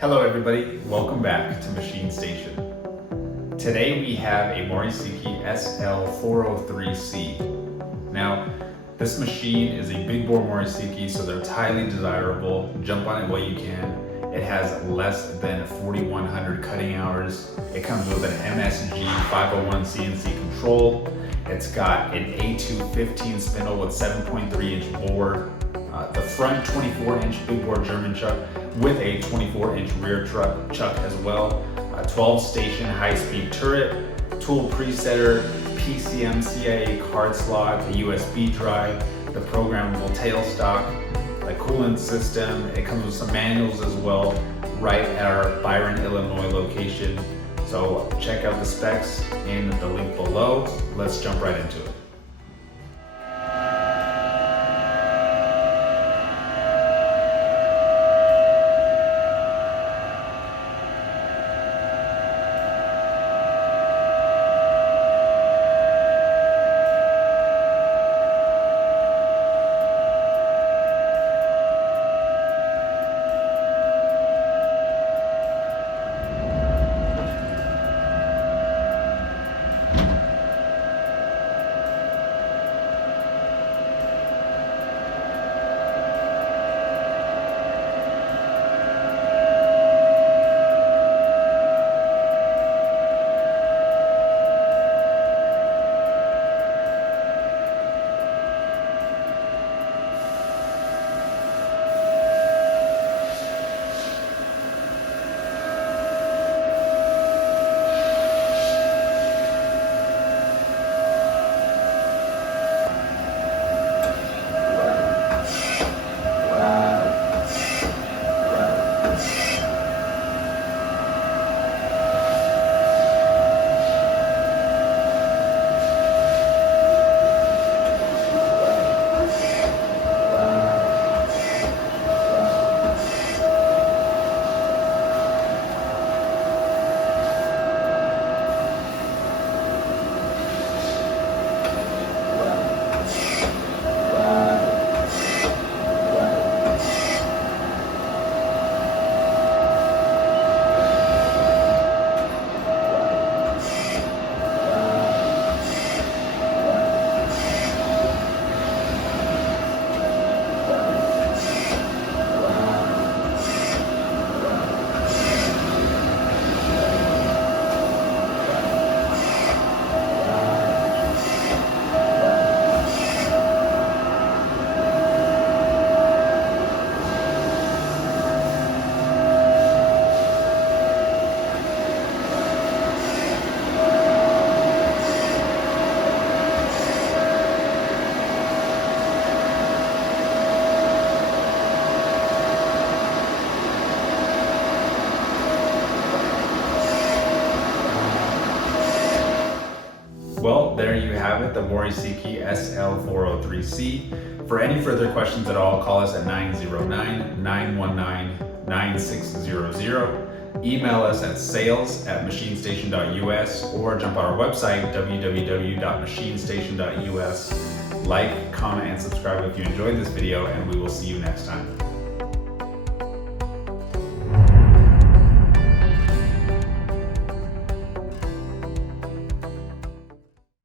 Hello everybody, welcome back to Machinestation. Today we have a Mori Seiki Sl-403C. Now, this machine is a big bore Mori Seiki, so they're highly desirable. Jump on it while you can. It has less than 4,100 cutting hours. It comes with an MSG 501 CNC control. It's got an A215 spindle with 7.3 inch bore. The front 24-inch big bore German chuck with a 24-inch rear chuck as well. A 12-station high-speed turret, tool presetter, PCMCIA card slot, a USB drive, the programmable tailstock, a coolant system. It comes with some manuals as well, right at our Byron, Illinois location. So check out the specs in the link below. Let's jump right into it. Well, there you have it, the Mori Seiki Sl-403C. For any further questions at all, call us at 909-919-9600. Email us at sales@machinestation.us or jump on our website, www.machinestation.us. Like, comment, and subscribe if you enjoyed this video, and we will see you next time.